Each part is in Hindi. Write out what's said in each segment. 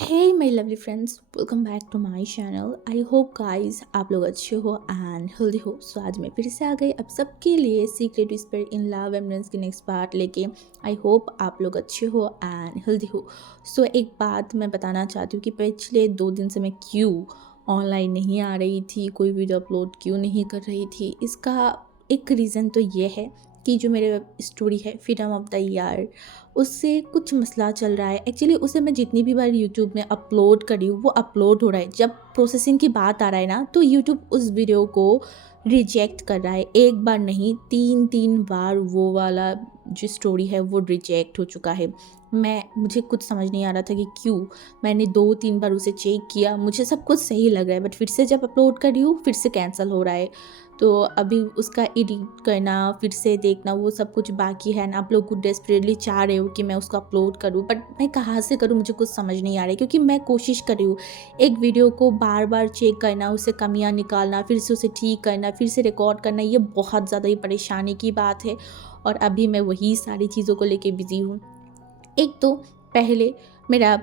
Hey my lovely friends, welcome back to my channel. I hope guys आप लोग अच्छे हो एंड हेल्दी हो। सो आज मैं फिर से आ गई अब सबके लिए सीक्रेट विस्पर इन लव एमरेंस की नेक्स्ट पार्ट लेके। आई होप आप लोग अच्छे हो एंड हेल्दी हो। सो एक बात मैं बताना चाहती हूँ कि पिछले 2 दिन से मैं क्यों ऑनलाइन नहीं आ रही थी, कोई वीडियो अपलोड क्यों नहीं कर रही थी। इसका एक रीज़न तो ये है कि जो मेरे स्टोरी है फ्रीडम ऑफ द ईयर, उससे कुछ मसला चल रहा है। एक्चुअली उसे मैं जितनी भी बार यूट्यूब में अपलोड करी हूँ वो अपलोड हो रहा है। जब प्रोसेसिंग की बात आ रहा है ना, तो यूट्यूब उस वीडियो को रिजेक्ट कर रहा है। एक बार नहीं, 3 बार वो वाला जो स्टोरी है वो रिजेक्ट हो चुका है। मुझे कुछ समझ नहीं आ रहा था कि क्यों। मैंने 2-3 बार उसे चेक किया, मुझे सब कुछ सही लग रहा है, बट फिर से जब अपलोड कर रही हूँ फिर से कैंसिल हो रहा है। तो अभी उसका एडिट करना, फिर से देखना, वो सब कुछ बाकी है ना। आप लोग को डेस्परेटली चाह रहे हो कि मैं उसको अपलोड करूँ, बट मैं कहाँ से करूँ, मुझे कुछ समझ नहीं आ रहा है। क्योंकि मैं कोशिश कर रही हूँ, एक वीडियो को बार बार चेक करना, उससे कमियाँ निकालना, फिर से उसे ठीक करना, फिर से रिकॉर्ड करना, ये बहुत ज़्यादा ही परेशानी की बात है। और अभी मैं वही सारी चीज़ों को लेके बिज़ी हूँ। एक तो पहले मेरा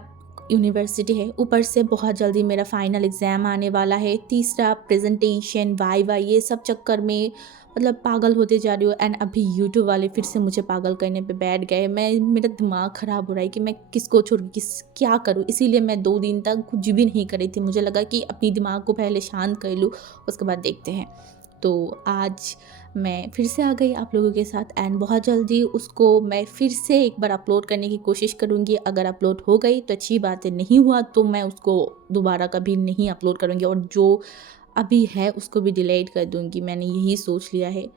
यूनिवर्सिटी है, ऊपर से बहुत जल्दी मेरा फाइनल एग्ज़ाम आने वाला है। तीसरा प्रेजेंटेशन, वाइवा, ये सब चक्कर में मतलब पागल होते जा रही हूँ। एंड अभी यूट्यूब वाले फिर से मुझे पागल करने पे बैठ गए। मेरा दिमाग ख़राब हो रहा है कि मैं किसको छोड़ के क्या करूँ। इसीलिए मैं 2 दिन तक कुछ भी नहीं कर रही थी। मुझे लगा कि अपनी दिमाग को पहले शांत कर लूँ, उसके बाद देखते हैं। तो आज मैं फिर से आ गई आप लोगों के साथ एंड बहुत जल्दी उसको मैं फिर से एक बार अपलोड करने की कोशिश करूँगी। अगर अपलोड हो गई तो अच्छी बात है, नहीं हुआ तो मैं उसको दोबारा कभी नहीं अपलोड करूँगी और जो अभी है उसको भी डिलीट कर दूँगी। मैंने यही सोच लिया है।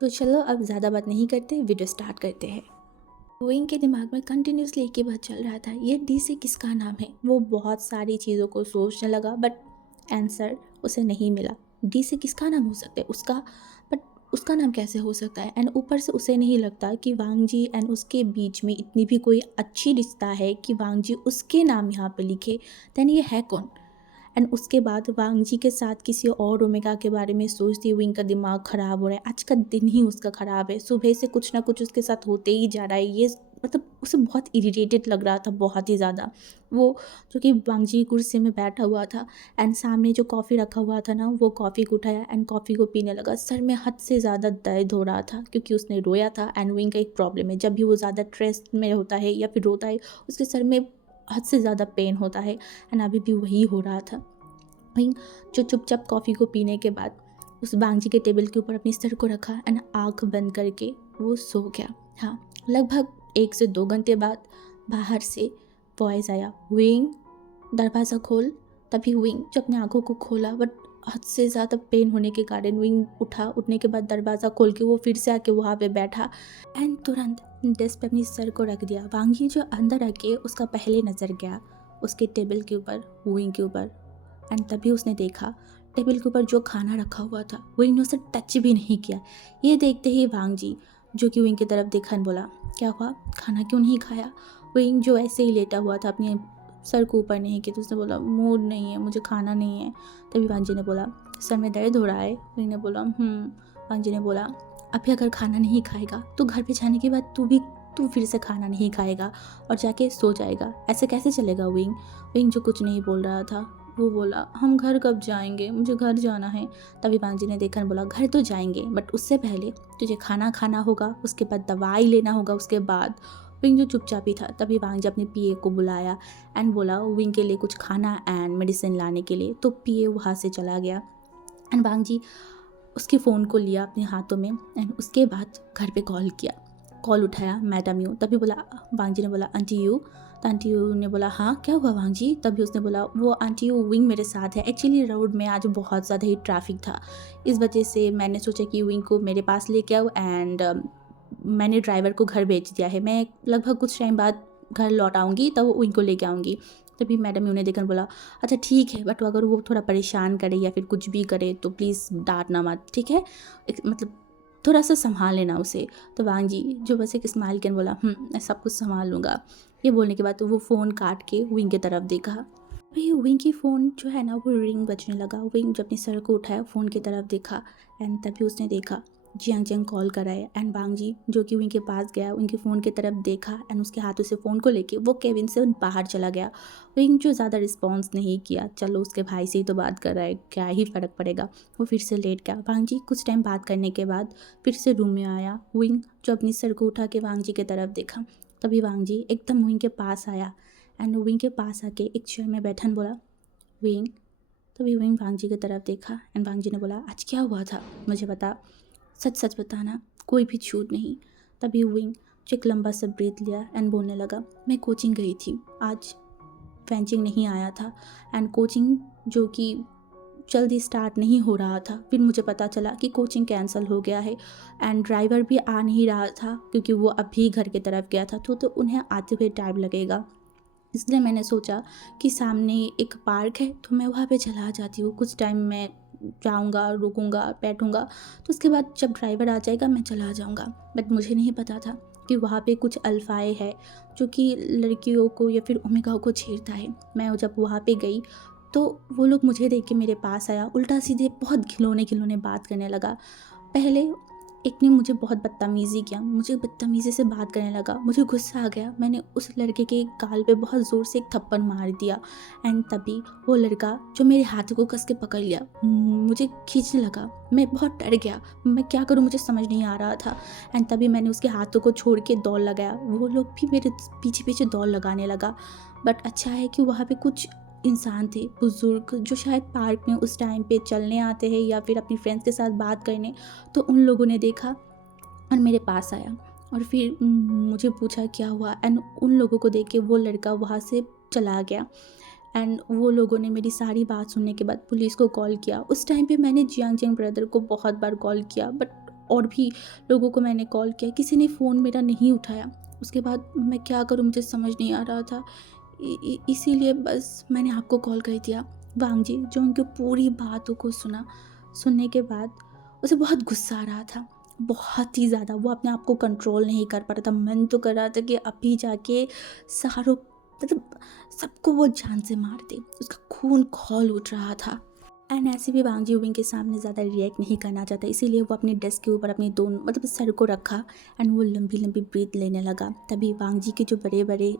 तो चलो अब ज़्यादा बात नहीं करते, वीडियो स्टार्ट करते हैं। गोइंग के दिमाग में कंटिन्यूसली एक ही बात चल रहा था, ये डी से किसका नाम है। वो बहुत सारी चीज़ों को सोचने लगा बट आंसर उसे नहीं मिला। डी से किसका नाम हो सकता है, उसका, बट उसका नाम कैसे हो सकता है। एंड ऊपर से उसे नहीं लगता कि वांग जी एंड उसके बीच में इतनी भी कोई अच्छी रिश्ता है कि वांग जी उसके नाम यहाँ पे लिखे। देन ये है कौन। एंड उसके बाद वांग जी के साथ किसी और ओमेगा के बारे में सोचती हुई इनका दिमाग ख़राब हो रहा है। आज का दिन ही उसका ख़राब है, सुबह से कुछ ना कुछ उसके साथ होते ही जा रहा है। ये मतलब उसे बहुत इरिटेटेड लग रहा था, बहुत ही ज़्यादा। वो जो कि वांग जी की कुर्सी में बैठा हुआ था एंड सामने जो कॉफ़ी रखा हुआ था ना, वो कॉफ़ी को उठाया एंड कॉफ़ी को पीने लगा। सर में हद से ज़्यादा दर्द हो रहा था क्योंकि उसने रोया था। एंड विंग का एक प्रॉब्लम है, जब भी वो ज़्यादा स्ट्रेस में होता है या फिर रोता है, उसके सर में हद से ज़्यादा पेन होता है। एंड अभी भी वही हो रहा था। वहीं जो चुपचाप कॉफ़ी को पीने के बाद उस बांगजी के टेबल के ऊपर अपनी सर को रखा एंड आँख बंद करके वो सो गया। हाँ, लगभग 1 से 2 घंटे बाद बाहर से वॉइस आया, विंग दरवाज़ा खोल। तभी विंग जो अपनी आँखों को खोला, बट हद से ज़्यादा पेन होने के कारण विंग उठा। उठने के बाद दरवाज़ा खोल के वो फिर से आके वहाँ पे बैठा एंड तुरंत डेस्क पे अपनी सर को रख दिया। वांगी जो अंदर आके उसका पहले नज़र गया उसके टेबल के ऊपर, विंग के ऊपर। एंड तभी उसने देखा टेबल के ऊपर जो खाना रखा हुआ था वो इन्होंने उसे टच भी नहीं किया। ये देखते ही वांग जी जो कि विंग की तरफ देखा और बोला, क्या हुआ, खाना क्यों नहीं खाया। विंग जो ऐसे ही लेटा हुआ था, अपने सर को ऊपर नहीं किया, तो उसने बोला, मूड नहीं है, मुझे खाना नहीं है। तभी वांग जी ने बोला, सर में दर्द हो रहा है। विंग ने बोला वांग जी ने बोला, अभी अगर खाना नहीं खाएगा तो घर पे जाने के बाद तू फिर से खाना नहीं खाएगा और जाके सो जाएगा। ऐसे कैसे चलेगा। विंग जो कुछ नहीं बोल रहा था वो बोला, हम घर कब जाएंगे, मुझे घर जाना है। तभी वांग जी ने देखा और बोला, घर तो जाएंगे बट उससे पहले तुझे खाना खाना होगा, उसके बाद दवाई लेना होगा, उसके बाद। विंग जो चुपचाप ही था, तभी वांग जी अपने पीए को बुलाया एंड बोला विंग के लिए कुछ खाना एंड मेडिसिन लाने के लिए। तो पीए वहाँ से चला गया एंड वांग जी उसके फ़ोन को लिया अपने हाथों में एंड उसके बाद घर पे कॉल किया। कॉल उठाया, मैडम यू। तभी बोला, वांग जी ने बोला, आंटी यू। तो आंटी यू ने बोला, हाँ क्या हुआ वांग जी। तभी उसने बोला, वो आंटी यू विंग मेरे साथ है। एक्चुअली रोड में आज बहुत ज़्यादा ही ट्रैफिक था, इस वजह से मैंने सोचा कि विंग को मेरे पास लेके आओ एंड मैंने ड्राइवर को घर भेज दिया है। मैं लगभग कुछ टाइम बाद घर लौट आऊँगी तब विंग को लेके आऊँगी। तभी मैडम यू ने देखकर बोला, अच्छा ठीक है, बट अगर वो थोड़ा परेशान करे या फिर कुछ भी करे तो प्लीज़ डांटना मत, ठीक है। मतलब थोड़ा सा संभाल लेना उसे। तो वांग जी जो बस एक स्माइल के बोला, मैं सब कुछ संभाल लूँगा। ये बोलने के बाद तो वो फ़ोन काट के विंग की तरफ देखा। भाई विंग की फ़ोन जो है ना वो रिंग बजने लगा। विंग जब अपनी सर को उठाया, फ़ोन की तरफ देखा एंड तभी उसने देखा जियांग चैंग कॉल कराए एंड वांग जी जो कि विंग के पास गया, उनके फ़ोन की तरफ देखा एंड उसके हाथों से फ़ोन को लेके वो केबिन से बाहर चला गया। विंग जो ज़्यादा रिस्पॉन्स नहीं किया, चलो उसके भाई से ही तो बात कर रहा है, क्या ही फ़र्क पड़ेगा, वो फिर से लेट गया। वांग जी कुछ टाइम बात करने के बाद फिर से रूम में आया। विंग जो अपनी सर को उठा के वांग जी की तरफ देखा, तभी वांग जी एकदम विंग के पास आया एंड विंग के पास आके एक चेयर में बैठन बोला, विंग। तभी विंग वांग जी की तरफ देखा एंड वांग जी ने बोला, आज क्या हुआ था, मुझे बता, सच सच बताना, कोई भी झूठ नहीं। तभी विंग जो एक लंबा सा ब्रीथ लिया एंड बोलने लगा, मैं कोचिंग गई थी, आज फैंचिंग नहीं आया था एंड कोचिंग जो कि जल्दी स्टार्ट नहीं हो रहा था, फिर मुझे पता चला कि कोचिंग कैंसिल हो गया है एंड ड्राइवर भी आ नहीं रहा था क्योंकि वो अभी घर की तरफ गया था, तो उन्हें आते हुए टाइम लगेगा। इसलिए मैंने सोचा कि सामने एक पार्क है तो मैं वहाँ पे चला जाती हूँ, कुछ टाइम मैं जाऊँगा, रुकूँगा, बैठूँगा, तो उसके बाद जब ड्राइवर आ जाएगा मैं चला जाऊँगा। बट मुझे नहीं पता था कि वहाँ पे कुछ अल्फ़ाए है जो कि लड़कियों को या फिर ओमेगाओं को छेड़ता है। मैं जब वहाँ पे गई तो वो लोग मुझे देख के मेरे पास आया, उल्टा सीधे बहुत खिलौने खिलौने बात करने लगा। पहले एक ने मुझे बहुत बदतमीज़ी किया, मुझे बदतमीज़ी से बात करने लगा, मुझे गुस्सा आ गया, मैंने उस लड़के के गाल पे बहुत ज़ोर से एक थप्पड़ मार दिया एंड तभी वो लड़का जो मेरे हाथ को कस के पकड़ लिया, मुझे खींचने लगा। मैं बहुत डर गया, मैं क्या करूँ मुझे समझ नहीं आ रहा था एंड तभी मैंने उसके हाथों को छोड़ के दौड़ लगाया, वो लोग भी मेरे पीछे पीछे दौड़ लगाने लगा। बट अच्छा है कि वहाँ पे कुछ इंसान थे बुज़ुर्ग जो शायद पार्क में उस टाइम पे चलने आते हैं या फिर अपनी फ्रेंड्स के साथ बात करने, तो उन लोगों ने देखा और मेरे पास आया और फिर मुझे पूछा क्या हुआ एंड उन लोगों को देख के वो लड़का वहाँ से चला गया एंड वो लोगों ने मेरी सारी बात सुनने के बाद पुलिस को कॉल किया। उस टाइम पे मैंने जियांग चैंग ब्रदर को बहुत बार कॉल किया बट और भी लोगों को मैंने कॉल किया, किसी ने फ़ोन मेरा नहीं उठाया। उसके बाद मैं क्या करूँ मुझे समझ नहीं आ रहा था, इसीलिए बस मैंने आपको कॉल कर दिया। वांग जी जो उनकी पूरी बातों को सुनने के बाद उसे बहुत गुस्सा आ रहा था, बहुत ही ज़्यादा, वो अपने आप को कंट्रोल नहीं कर पा रहा था। मन तो कर रहा था कि अभी जाके सारों मतलब सबको वो जान से मार दे, उसका खून खौल उठ रहा था एंड ऐसे भी वांग जी विंग के सामने ज़्यादा रिएक्ट नहीं करना चाहता, इसीलिए वो अपने डेस्क के ऊपर अपनी दोनों मतलब सर को रखा एंड वो लंबी लंबी ब्रीथ लेने लगा। तभी वांग जी के जो बड़े बड़े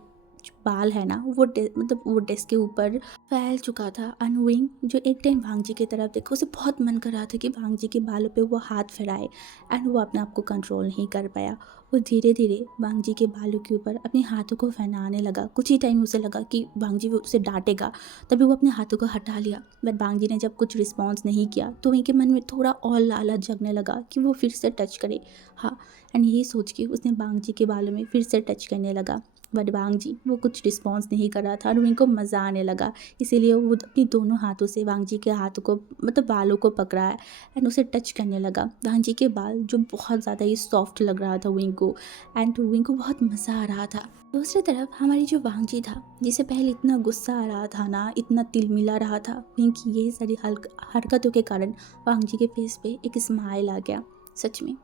बाल है ना वो मतलब वो डेस्क के ऊपर फैल चुका था एंड विंग जो एक टाइम वांग जी की तरफ देखा, उसे बहुत मन कर रहा था कि वांग जी के बालों पे वो हाथ फैलाए एंड वो अपने आप को कंट्रोल नहीं कर पाया। वो धीरे धीरे वांग जी के बालों के ऊपर अपने हाथों को फैलाने लगा। कुछ ही टाइम उसे लगा कि वांग जी उसे डांटेगा, तभी वो अपने हाथों को हटा लिया। बट वांग जी ने जब कुछ रिस्पॉन्स नहीं किया तो विंग के मन में थोड़ा और लालच जगने लगा कि वो फिर से टच करे। हाँ, एंड यही सोच के उसने वांग जी के बालों में फिर से टच करने लगा। बट वांग जी वो कुछ रिस्पॉन्स नहीं कर रहा था और विंग को मज़ा आने लगा, इसीलिए वो अपनी दोनों हाथों से वांग जी के हाथों को मतलब बालों को पकड़ा है एंड उसे टच करने लगा। वांग जी के बाल जो बहुत ज़्यादा ही सॉफ्ट लग रहा था विंग को एंड विंग को बहुत मज़ा आ रहा था। दूसरी तरफ हमारी जो वांग जी था, जिसे पहले इतना गुस्सा आ रहा था ना, इतना तिल मिला रहा था, विंग की यही सारी हरकतों के कारण वांग जी के फेस पे एक स्माइल आ गया। सच में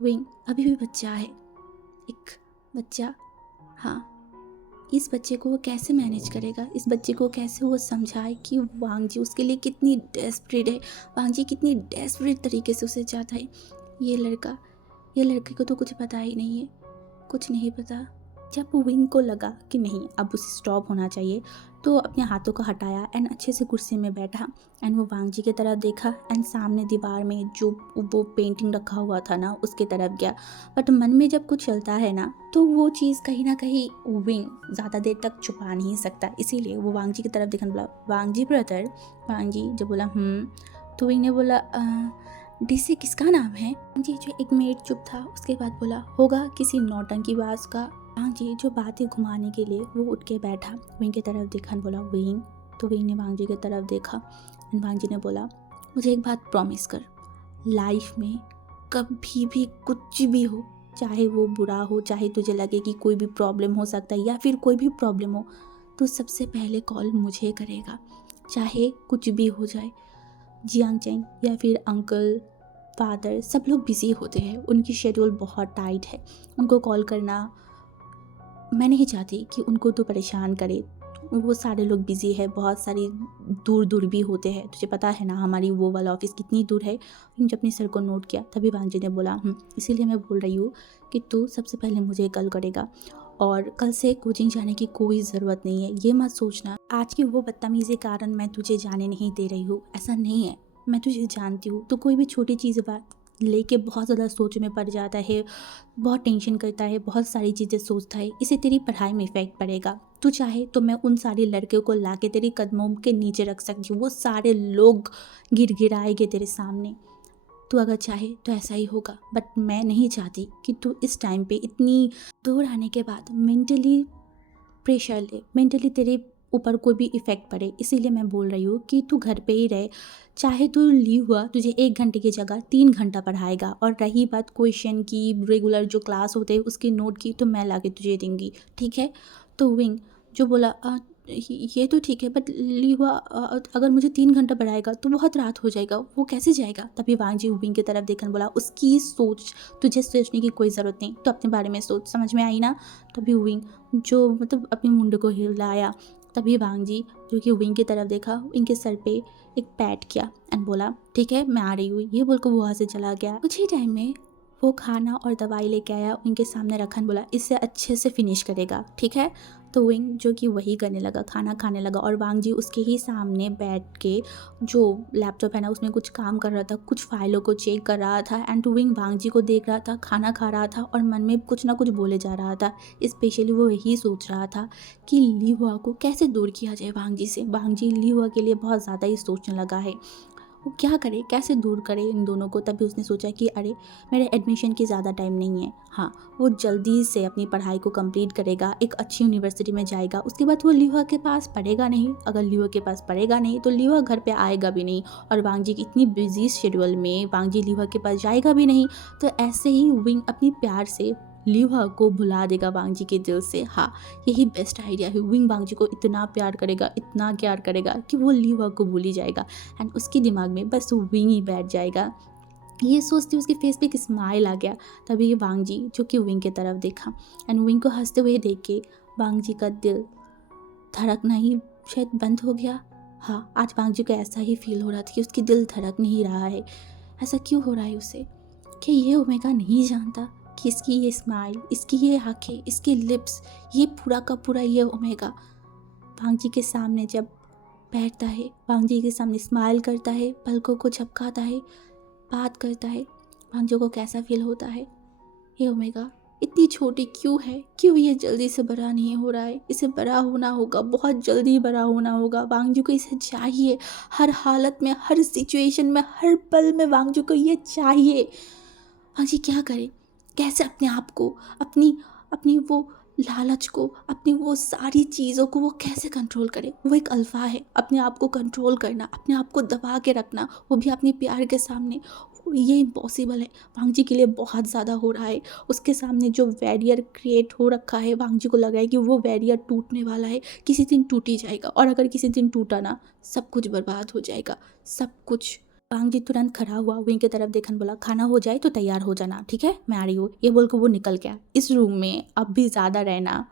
विंग अभी भी बच्चा है, एक बच्चा। हाँ, इस बच्चे को वो कैसे मैनेज करेगा, इस बच्चे को कैसे वो समझाए कि वांग जी उसके लिए कितनी डेस्परेट है, वांग जी कितनी डेस्परेट तरीके से उसे चाहता है। ये लड़के को तो कुछ पता ही नहीं है, कुछ नहीं पता। जब विंग को लगा कि नहीं अब उसे स्टॉप होना चाहिए, तो अपने हाथों को हटाया एंड अच्छे से कुर्सी में बैठा एंड वो वांग जी की तरफ देखा एंड सामने दीवार में जो वो पेंटिंग रखा हुआ था ना उसके तरफ गया। बट मन में जब कुछ चलता है ना तो वो चीज़ कहीं ना कहीं विंग ज़्यादा देर तक छुपा नहीं सकता, इसीलिए वो वांग जी की तरफ देखने बोला, वांग जी ब्रदर। वांग जी जब बोला तो विंग ने बोला डीसी किसका नाम है? वांग जी जो एक मिनट चुप था, उसके बाद बोला होगा किसी नौटंकीबाज का। वांग जी जो बातें घुमाने के लिए वो उठ के बैठा, विंग की तरफ देखा बोला विंग। तो विंग ने वांग जी की तरफ देखा एंड वांग जी ने बोला, मुझे एक बात प्रॉमिस कर, लाइफ में कभी भी कुछ भी हो, चाहे वो बुरा हो, चाहे तुझे लगे कि कोई भी प्रॉब्लम हो सकता है या फिर कोई भी प्रॉब्लम हो, तो सबसे पहले कॉल मुझे करेगा, चाहे कुछ भी हो जाए। जियांग चैंग या फिर अंकल फादर सब लोग बिजी होते हैं, उनकी शेड्यूल बहुत टाइट है, उनको कॉल करना मैं नहीं चाहती कि उनको तो परेशान करे। वो सारे लोग बिज़ी है, बहुत सारी दूर दूर भी होते हैं, तुझे पता है ना हमारी वो वाला ऑफिस कितनी दूर है। जब अपने सर को नोट किया तभी वांग जी ने बोला, इसीलिए मैं बोल रही हूँ कि तू सबसे पहले मुझे कल करेगा, और कल से कोचिंग जाने की कोई ज़रूरत नहीं है। ये मत सोचना आज की वो बदतमीज़ी के कारण मैं तुझे जाने नहीं दे रही हूँ, ऐसा नहीं है। मैं तुझे जानती हूँ, तो कोई भी छोटी चीज़ बात लेके बहुत ज़्यादा सोच में पड़ जाता है, बहुत टेंशन करता है, बहुत सारी चीज़ें सोचता है, इससे तेरी पढ़ाई में इफ़ेक्ट पड़ेगा। तू चाहे तो मैं उन सारे लड़कियों को ला के तेरे कदमों के नीचे रख सकती हूँ, वो सारे लोग गिड़गिड़ाएंगे तेरे सामने। तू अगर चाहे तो ऐसा ही होगा, बट मैं नहीं चाहती कि तू इस टाइम पे इतनी दूर आने के बाद मेंटली प्रेशर ले, मेंटली तेरे ऊपर कोई भी इफ़ेक्ट पड़े। इसीलिए मैं बोल रही हूँ कि तू घर पे ही रहे, चाहे तू लीव हुआ तुझे 1 घंटे की जगह 3 घंटा पढ़ाएगा। और रही बात क्वेश्चन की, रेगुलर जो क्लास होते हैं उसकी नोट की, तो मैं ला के तुझे दूँगी, ठीक है। तो विंग जो बोला, ये तो ठीक है, बट लीव हुआ अगर मुझे 3 घंटा पढ़ाएगा तो बहुत रात हो जाएगा, वो कैसे जाएगा। तभी वांग जी विंग की तरफ देखकर बोला, उसकी सोच तुझे सोचने की कोई ज़रूरत नहीं, तो अपने बारे में सोच, समझ में आई ना। तभी विंग जो मतलब अपने मुंड को हिलाया, तभी वांग जी जो कि विंग की तरफ देखा, इनके सर पे एक पैट किया एंड बोला, ठीक है मैं आ रही हूँ। ये बोलकर वो वहाँ से चला गया। कुछ ही टाइम में वो खाना और दवाई लेके आया, उनके सामने रखन बोला, इससे अच्छे से फिनिश करेगा, ठीक है। तो विंग जो कि वही करने लगा, खाना खाने लगा, और वांग जी उसके ही सामने बैठ के जो लैपटॉप है ना उसमें कुछ काम कर रहा था, कुछ फाइलों को चेक कर रहा था। एंड विंग वांग जी को देख रहा था, खाना खा रहा था और मन में कुछ ना कुछ बोले जा रहा था। स्पेशली वो यही सोच रहा था कि लीहुआ को कैसे दूर किया जाए वांग जी से। वांग जी लीहुआ के लिए बहुत ज़्यादा ही सोचने लगा है, वो क्या करे, कैसे दूर करे इन दोनों को। तभी उसने सोचा कि अरे मेरे एडमिशन की ज़्यादा टाइम नहीं है, हाँ वो जल्दी से अपनी पढ़ाई को कंप्लीट करेगा, एक अच्छी यूनिवर्सिटी में जाएगा, उसके बाद वो लीहुआ के पास पढ़ेगा नहीं। अगर लीहुआ के पास पढ़ेगा नहीं तो लीहुआ घर पे आएगा भी नहीं, और वांग जी की इतनी बिजी शेड्यूल में वांग जी लीहुआ के पास जाएगा भी नहीं। तो ऐसे ही विंग अपनी प्यार से लीहुआ को भुला देगा वांग जी के दिल से। हाँ यही बेस्ट आइडिया है, विंग वांग जी को इतना प्यार करेगा, इतना प्यार करेगा कि वो लीहुआ को भूल ही जाएगा, एंड उसके दिमाग में बस विंग ही बैठ जाएगा। ये सोचती उसके फेस पे एक स्माइल आ गया। तभी वांग जी जो कि विंग की तरफ देखा, एंड विंग को हंसते हुए देख के वांग जी का दिल धड़कना ही शायद बंद हो गया। हाँ आज वांग जी को ऐसा ही फील हो रहा था कि उसकी दिल धड़क नहीं रहा है। ऐसा क्यों हो रहा है उसे, कि ये ओमेगा नहीं जानता कि इसकी ये स्माइल, इसकी ये आँखें, इसके लिप्स, ये पूरा का पूरा ये ओमेगा वांग जी के सामने जब बैठता है, वांग जी के सामने स्माइल करता है, पलकों को झपकाता है, बात करता है, वांग जी को कैसा फील होता है। ये ओमेगा इतनी छोटी क्यों है, क्यों ये जल्दी से बड़ा नहीं हो रहा है। इसे बड़ा होना होगा, बहुत जल्दी बड़ा होना होगा। वांग जी को इसे चाहिए, हर हालत में, हर सिचुएशन में, हर पल में वांग जी को ये चाहिए। वांग जी क्या करे, कैसे अपने आप को, अपनी अपनी वो लालच को, अपनी वो सारी चीज़ों को वो कैसे कंट्रोल करे। वो एक अल्फा है, अपने आप को कंट्रोल करना, अपने आप को दबा के रखना, वो भी अपने प्यार के सामने, ये इम्पॉसिबल है। वांग जी के लिए बहुत ज़्यादा हो रहा है। उसके सामने जो बैरियर क्रिएट हो रखा है, वांग जी को लग रहा है कि वो बैरियर टूटने वाला है, किसी दिन टूट ही जाएगा, और अगर किसी दिन टूटा ना सब कुछ बर्बाद हो जाएगा, सब कुछ। वांग जी तुरंत खड़ा हुआ, विंग की तरफ देखन बोला, खाना हो जाए तो तैयार हो जाना, ठीक है मैं आ रही हूँ। ये बोलकर वो निकल गया। इस रूम में अब भी ज़्यादा रहना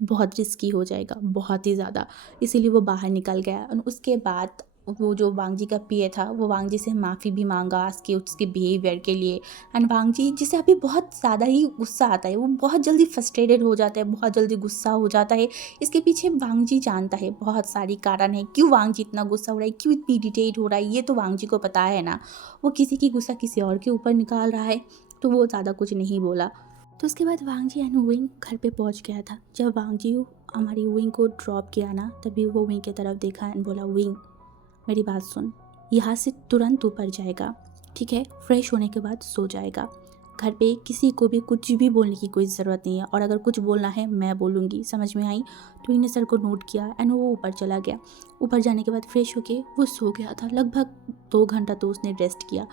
बहुत रिस्की हो जाएगा, बहुत ही ज़्यादा, इसीलिए वो बाहर निकल गया। और उसके बाद वो जो वांग जी का पीए था वो वांग जी से माफ़ी भी मांगा उसके उसके बिहेवियर के लिए। एंड वांग जी जिसे अभी बहुत ज़्यादा ही गुस्सा आता है, वो बहुत जल्दी फ्रस्ट्रेटेड हो जाता है, बहुत जल्दी गुस्सा हो जाता है। इसके पीछे वांग जी जानता है बहुत सारी कारण है क्यों वांग जी इतना गुस्सा हो रहा है, क्यों इतनी इरिटेट हो रहा है, ये तो वांग जी को पता है ना। वो किसी की गुस्सा किसी और के ऊपर निकाल रहा है, तो वो ज़्यादा कुछ नहीं बोला। तो उसके बाद वांग जी एंड विंग घर पे पहुंच गया था। जब वांग जी हमारी विंग को ड्रॉप किया ना, तभी वो विंग की तरफ देखा एंड बोला, विंग मेरी बात सुन, यहाँ से तुरंत ऊपर जाएगा, ठीक है, फ्रेश होने के बाद सो जाएगा। घर पे किसी को भी कुछ भी बोलने की कोई ज़रूरत नहीं है, और अगर कुछ बोलना है मैं बोलूँगी, समझ में आई। तो इन्हें सर को नोट किया एंड वो ऊपर चला गया। ऊपर जाने के बाद फ्रेश होके वो सो गया था। लगभग 2 घंटा तो उसने रेस्ट किया।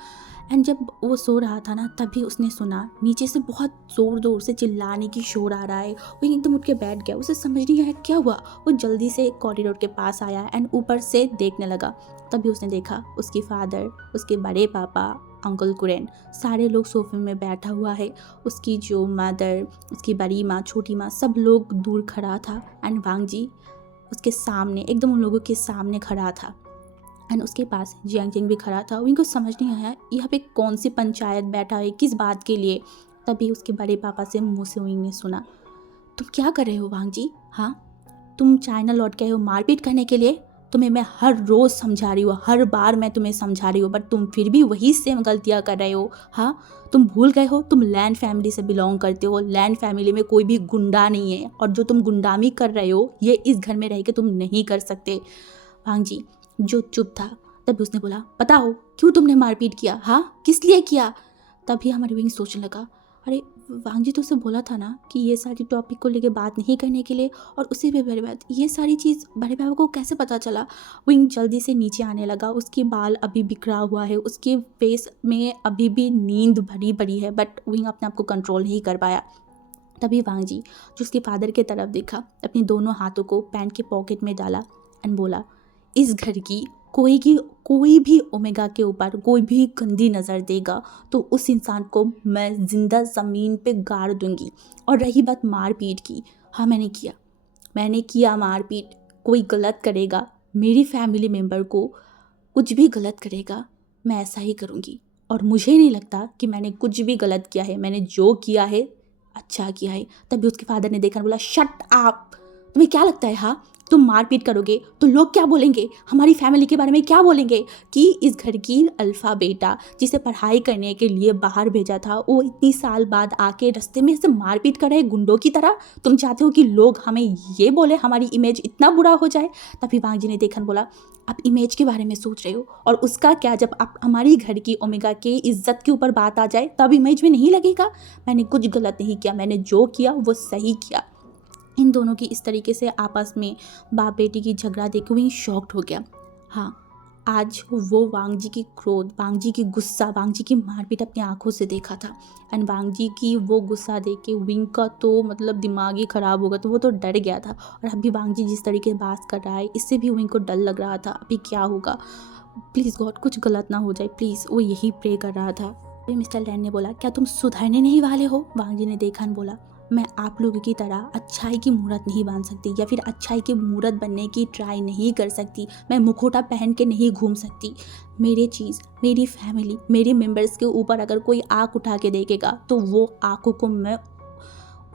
एंड जब वो सो रहा था ना, तभी उसने सुना नीचे से बहुत ज़ोर ज़ोर से चिल्लाने की शोर आ रहा है। वो एकदम उठ के बैठ गया, उसे समझ नहीं आया क्या हुआ। वो जल्दी से कॉरिडोर के पास आया एंड ऊपर से देखने लगा। तभी उसने देखा उसकी फादर, उसके बड़े पापा, अंकल कुरेन, सारे लोग सोफे में बैठा हुआ है। उसकी जो मदर, उसकी बड़ी माँ, छोटी माँ, सब लोग दूर खड़ा था। एंड वांग जी उसके सामने एकदम उन लोगों के सामने खड़ा था एंड उसके पास जियांग चेंग भी खड़ा था। विंग को समझ नहीं आया यहाँ पे कौन सी पंचायत बैठा है, किस बात के लिए। तभी उसके बड़े पापा से मुँह से विंग ने सुना, तुम क्या कर रहे हो वांग जी? हाँ, तुम चाइना लौट के आए हो मारपीट करने के लिए? तुम्हें मैं हर रोज़ समझा रही हूँ, हर बार मैं तुम्हें समझा रही हूँ, बट तुम फिर भी वही सेम गलतियाँ कर रहे हो। हाँ, तुम भूल गए हो तुम लैंड फैमिली से बिलोंग करते हो। लैंड फैमिली में कोई भी गुंडा नहीं है, और जो तुम गुंडामी कर रहे हो ये इस घर में रह के तुम नहीं कर सकते। वांग जी जो चुप था, तभी उसने बोला, बताओ क्यों तुमने मारपीट किया? हाँ, किस लिए किया? तभी हमारी विंग सोचने लगा, अरे वांग जी तो उसे बोला था ना कि ये सारी टॉपिक को लेके बात नहीं करने के लिए, और उसी पे बड़े बात ये सारी चीज़ बड़े पापा को कैसे पता चला? विंग जल्दी से नीचे आने लगा। उसके बाल अभी बिखरा हुआ है, उसके फेस में अभी भी नींद भरी पड़ी है, बट विंग अपने आप को कंट्रोल नहीं कर पाया। तभी वांग जी जो उसके फादर की तरफ देखा, अपने दोनों हाथों को पैंट के पॉकेट में डाला एंड बोला, इस घर की कोई भी ओमेगा के ऊपर कोई भी गंदी नज़र देगा तो उस इंसान को मैं ज़िंदा ज़मीन पे गाड़ दूंगी। और रही बात मारपीट की, हाँ मैंने किया मारपीट। कोई गलत करेगा, मेरी फैमिली मेम्बर को कुछ भी गलत करेगा, मैं ऐसा ही करूँगी। और मुझे नहीं लगता कि मैंने कुछ भी गलत किया है, मैंने जो किया है अच्छा किया है। तभी उसके फादर ने देखा, बोला, शट अप, तुम्हें क्या लगता है हाँ तुम मारपीट करोगे तो लोग क्या बोलेंगे, हमारी फैमिली के बारे में क्या बोलेंगे कि इस घर की अल्फा बेटा जिसे पढ़ाई करने के लिए बाहर भेजा था वो इतनी साल बाद आके रास्ते में से मारपीट कर रहे गुंडों की तरह। तुम चाहते हो कि लोग हमें ये बोले, हमारी इमेज इतना बुरा हो जाए? तभी वांग जी ने देखा, बोला, आप इमेज के बारे में सोच रहे हो, और उसका क्या, जब आप हमारी घर की ओमेगा के इज्जत के ऊपर बात आ जाए तब इमेज में नहीं लगेगा? मैंने कुछ गलत नहीं किया, मैंने जो किया वो सही किया। इन दोनों की इस तरीके से आपस में बाप बेटी की झगड़ा देख के वही शॉक्ड हो गया। हाँ, आज वो वांग जी की क्रोध, वांग जी की गुस्सा, वांग जी की मारपीट अपनी आंखों से देखा था। एंड वांग जी की वो गुस्सा देख के विंग का तो मतलब दिमाग ही ख़राब हो गया, तो वो तो डर गया था। और अभी वांग जी जिस तरीके से बात कर रहा है इससे भी विंग को डर लग रहा था, अभी क्या होगा, प्लीज़ गॉड कुछ गलत ना हो जाए प्लीज़, वो यही प्रे कर रहा था। फिर मिस्टर लैन ने बोला, क्या तुम सुधरने नहीं वाले हो? वांग जी ने देखा और बोला, मैं आप लोगों की तरह अच्छाई की मूरत नहीं बांध सकती, या फिर अच्छाई की मूरत बनने की ट्राई नहीं कर सकती। मैं मुखौटा पहन के नहीं घूम सकती। मेरी फैमिली, मेरे मेंबर्स के ऊपर अगर कोई आँख उठा के देखेगा तो वो आँखों को मैं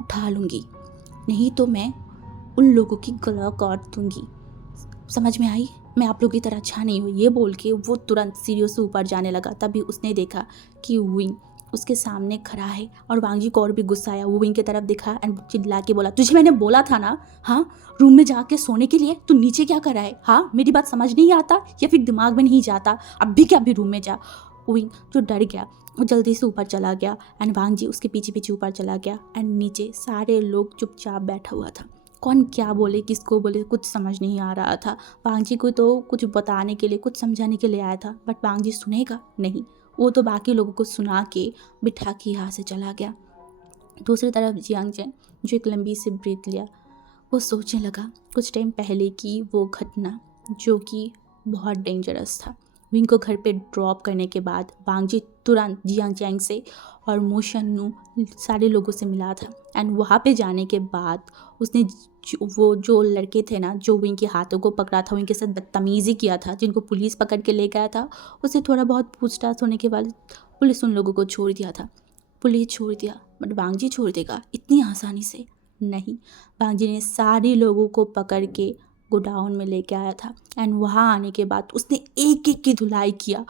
उठा लूँगी, नहीं तो मैं उन लोगों की गला काट दूँगी। समझ में आई? मैं आप लोगों की तरह अच्छा नहीं हूँ। ये बोल के वो तुरंत सीढ़ियों से ऊपर जाने लगा। तभी उसने देखा कि विंग उसके सामने खड़ा है, और वांग जी को और भी गुस्सा आया। वो विंग की तरफ देखा एंड चिल्ला के बोला, तुझे मैंने बोला था ना, हाँ, रूम में जाके सोने के लिए, तू नीचे क्या कर रहा है? हाँ, मेरी बात समझ नहीं आता या फिर दिमाग में नहीं जाता? अभी क्या अभी रूम में जा। विंग जो डर गया वो जल्दी से ऊपर चला गया एंड वांग जी उसके पीछे पीछे ऊपर चला गया। एंड नीचे सारे लोग चुपचाप बैठा हुआ था। कौन क्या बोले, किसको बोले, कुछ समझ नहीं आ रहा था। वांग जी को तो कुछ बताने के लिए, कुछ समझाने के लिए आया था, बट वांग जी सुनेगा नहीं। वो तो बाकी लोगों को सुना के बिठा के यहाँ से चला गया। दूसरी तरफ जियांग चेंग जो एक लंबी सी ब्रीथ लिया, वो सोचने लगा कुछ टाइम पहले की वो घटना जो कि बहुत डेंजरस था। विंग को घर पे ड्रॉप करने के बाद वांग जी तुरंत जियांग चैंग से और मोशन्नू सारे लोगों से मिला था। एंड वहाँ पे जाने के बाद उसने वो जो लड़के थे ना जो विंग के हाथों को पकड़ा था, उनके साथ बदतमीज़ी किया था, जिनको पुलिस पकड़ के ले गया था, उसे थोड़ा बहुत पूछताछ होने के बाद पुलिस उन लोगों को छोड़ दिया था। पुलिस छोड़ दिया, बट वांग जी छोड़ देगा इतनी आसानी से? नहीं। वांग जी ने सारे लोगों को पकड़ के गोडाउन में लेके आया था। एंड वहाँ आने के बाद उसने एक एक की धुलाई किया,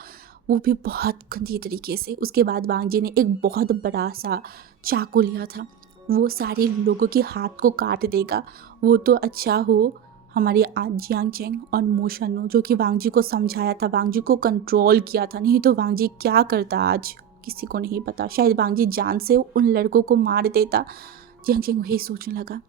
वो भी बहुत गंदी तरीके से। उसके बाद वांग जी ने एक बहुत बड़ा सा चाकू लिया था, वो सारे लोगों के हाथ को काट देगा। वो तो अच्छा हो हमारी जियांग चेंग और मोशन्नू जो कि वांग जी को समझाया था, वांग जी को कंट्रोल किया था, नहीं तो वांग जी क्या करता आज किसी को नहीं पता। शायद वांग जी जान से उन लड़कों को मार देता। जियांग चेंग वही सोचने लगा,